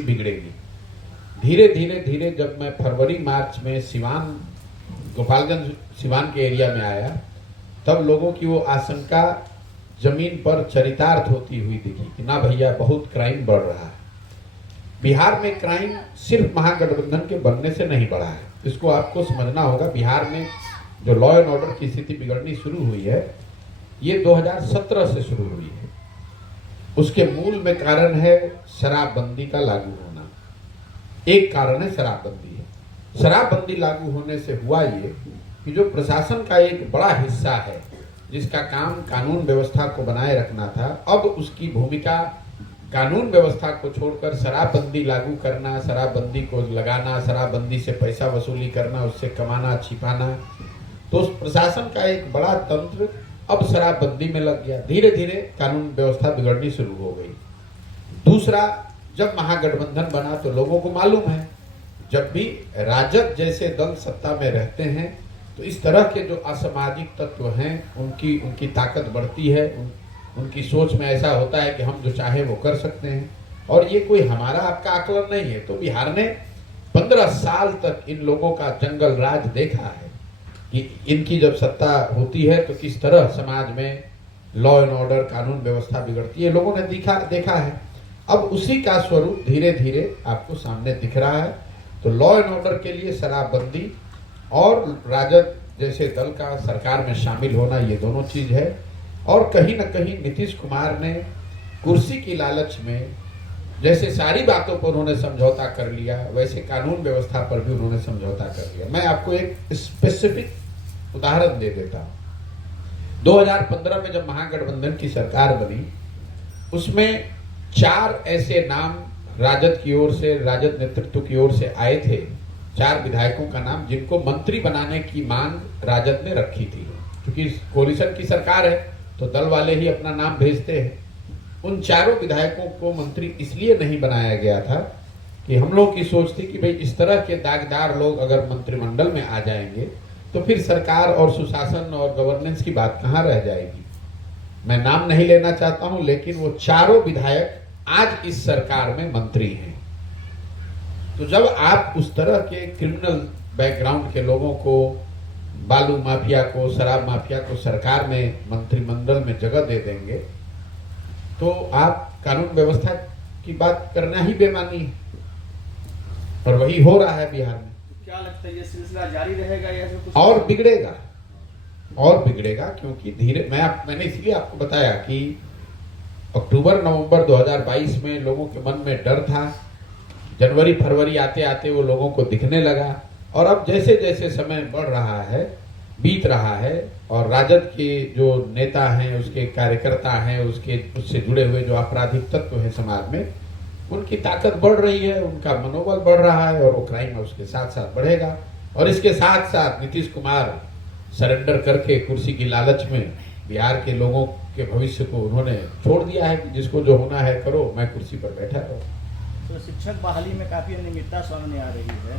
बिगड़ेगी। धीरे धीरे धीरे जब मैं फरवरी मार्च में सिवान, गोपालगंज सिवान के एरिया में आया, तब लोगों की वो आशंका जमीन पर चरितार्थ होती हुई दिखी कि ना भैया बहुत क्राइम बढ़ रहा है। बिहार में क्राइम सिर्फ महागठबंधन के बनने से नहीं बढ़ा है, इसको आपको समझना होगा। बिहार में जो लॉ एंड ऑर्डर की स्थिति बिगड़नी शुरू हुई है, ये 2017 से शुरू हुई है। उसके मूल में कारण है शराबबंदी का लागू होना। एक कारण है शराबबंदी है। शराबबंदी लागू होने से हुआ ये कि जो प्रशासन का एक बड़ा हिस्सा है जिसका काम कानून व्यवस्था को बनाए रखना था, अब उसकी भूमिका कानून व्यवस्था को छोड़कर शराबबंदी लागू करना, शराबबंदी को लगाना, शराबबंदी से पैसा वसूली करना, उससे कमाना छिपाना, तो उस प्रशासन का एक बड़ा तंत्र अब शराबबंदी में लग गया। धीरे धीरे कानून व्यवस्था बिगड़नी शुरू हो गई। दूसरा, जब महागठबंधन बना तो लोगों को मालूम है जब भी राजद जैसे दल सत्ता में रहते हैं तो इस तरह के जो असामाजिक तत्व हैं उनकी ताकत बढ़ती है। उनकी सोच में ऐसा होता है कि हम जो चाहे वो कर सकते हैं, और ये कोई हमारा आपका आकलन नहीं है। तो बिहार ने 15 साल तक इन लोगों का जंगल राज देखा है कि इनकी जब सत्ता होती है तो किस तरह समाज में लॉ एंड ऑर्डर, कानून व्यवस्था बिगड़ती है, लोगों ने देखा है। अब उसी का स्वरूप धीरे धीरे आपको सामने दिख रहा है। तो लॉ एंड ऑर्डर के लिए शराबबंदी और राजद जैसे दल का सरकार में शामिल होना, ये दोनों चीज है। और कहीं ना कहीं नीतीश कुमार ने कुर्सी की लालच में जैसे सारी बातों पर उन्होंने समझौता कर लिया, वैसे कानून व्यवस्था पर भी उन्होंने समझौता कर लिया। मैं आपको एक स्पेसिफिक उदाहरण दे देता हूं। 2015 में जब महागठबंधन की सरकार बनी, उसमें 4 ऐसे नाम राजद की ओर से, राजद नेतृत्व की ओर से आए थे, 4 विधायकों का नाम जिनको मंत्री बनाने की मांग राजद ने रखी थी। क्योंकि कोalition की सरकार है तो दल वाले ही अपना नाम भेजते हैं। उन 4 विधायकों को मंत्री इसलिए नहीं बनाया गया था कि हम लोग की सोच थी कि भाई इस तरह के दागदार लोग अगर मंत्रिमंडल में आ जाएंगे तो फिर सरकार और सुशासन और गवर्नेंस की बात कहां रह जाएगी। मैं नाम नहीं लेना चाहता हूं, लेकिन वो 4 विधायक आज इस सरकार में मंत्री हैं। तो जब आप उस तरह के क्रिमिनल बैकग्राउंड के लोगों को, बालू माफिया को, शराब माफिया को सरकार में, मंत्रिमंडल में जगह दे देंगे तो आप कानून व्यवस्था की बात करना ही बेमानी है। और वही हो रहा है बिहार में। क्या लगता है ये सिलसिला जारी रहेगा या फिर कुछ और बिगड़ेगा क्योंकि मैंने इसलिए आपको बताया कि अक्टूबर नवंबर 2022 में लोगों के मन में डर था। जनवरी फरवरी आते आते वो लोगों को दिखने लगा। और अब जैसे जैसे समय बढ़ रहा है, बीत रहा है, और राजद के जो नेता हैं, उसके कार्यकर्ता हैं, उससे जुड़े हुए जो आपराधिक तत्व हैं समाज में, उनकी ताकत बढ़ रही है, उनका मनोबल बढ़ रहा है, और वो क्राइम उसके साथ साथ बढ़ेगा। और इसके साथ साथ नीतीश कुमार सरेंडर करके कुर्सी की लालच में बिहार के लोगों के भविष्य को उन्होंने छोड़ दिया है कि जिसको जो होना है करो, मैं कुर्सी पर बैठा रहूं। तो शिक्षक बहाली में काफी अनियमितता सामने आ रही है,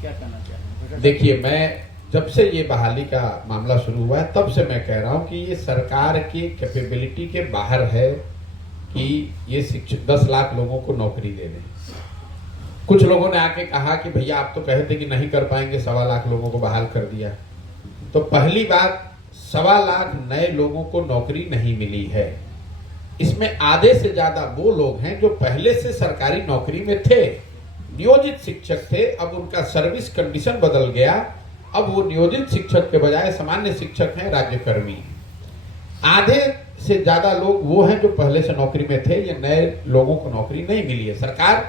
क्या कहना चाहिए? देखिए, मैं जब से ये बहाली का मामला शुरू हुआ है तब से मैं कह रहा हूं कि ये सरकार की कैपेबिलिटी के बाहर है कि ये शिक्षक 10 लाख लोगों को नौकरी दे दें। कुछ लोगों ने आके कहा कि भैया आप तो कहते कि नहीं कर पाएंगे, 1.25 लाख लोगों को बहाल कर दिया। तो पहली बात, 1.25 लाख नए लोगों को नौकरी नहीं मिली है। इसमें आधे से ज्यादा वो लोग हैं जो पहले से सरकारी नौकरी में थे, नियोजित शिक्षक थे। अब उनका सर्विस कंडीशन बदल गया, अब वो नियोजित शिक्षक के बजाय सामान्य शिक्षक हैं, राज्यकर्मी। आधे से ज्यादा लोग वो हैं जो पहले से नौकरी में थे, ये नए लोगों को नौकरी नहीं मिली है। सरकार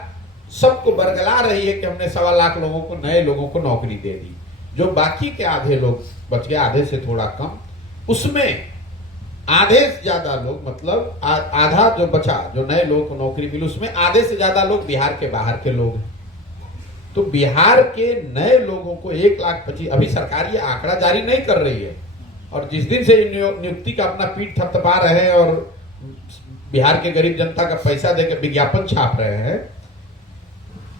सबको बरगला रही है कि हमने 1.25 लाख लोगों को, नए लोगों को नौकरी दे दी। जो बाकी के आधे लोग बच गए, आधे से थोड़ा कम, उसमें आधे से ज्यादा लोग, मतलब आधा जो बचा, जो नए लोगों को नौकरी मिली, उसमें आधे से ज्यादा लोग बिहार के बाहर के लोग हैं। तो बिहार के नए लोगों को 1,25,000, अभी सरकार ये आंकड़ा जारी नहीं कर रही है, और जिस दिन से नियुक्ति का अपना पीठ थपथपा रहे हैं और बिहार के गरीब जनता का पैसा देकर विज्ञापन छाप रहे हैं,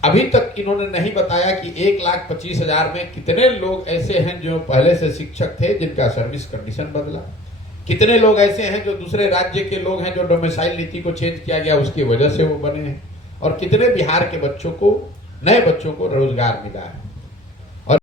अभी तक इन्होंने नहीं बताया कि 1,25,000 में कितने लोग ऐसे हैं जो पहले से शिक्षक थे जिनका सर्विस कंडीशन बदला, कितने लोग ऐसे हैं जो दूसरे राज्य के लोग हैं जो डोमिसाइल नीति को चेंज किया गया उसकी वजह से वो बने हैं, और कितने बिहार के बच्चों को, नए बच्चों को रोजगार मिला है।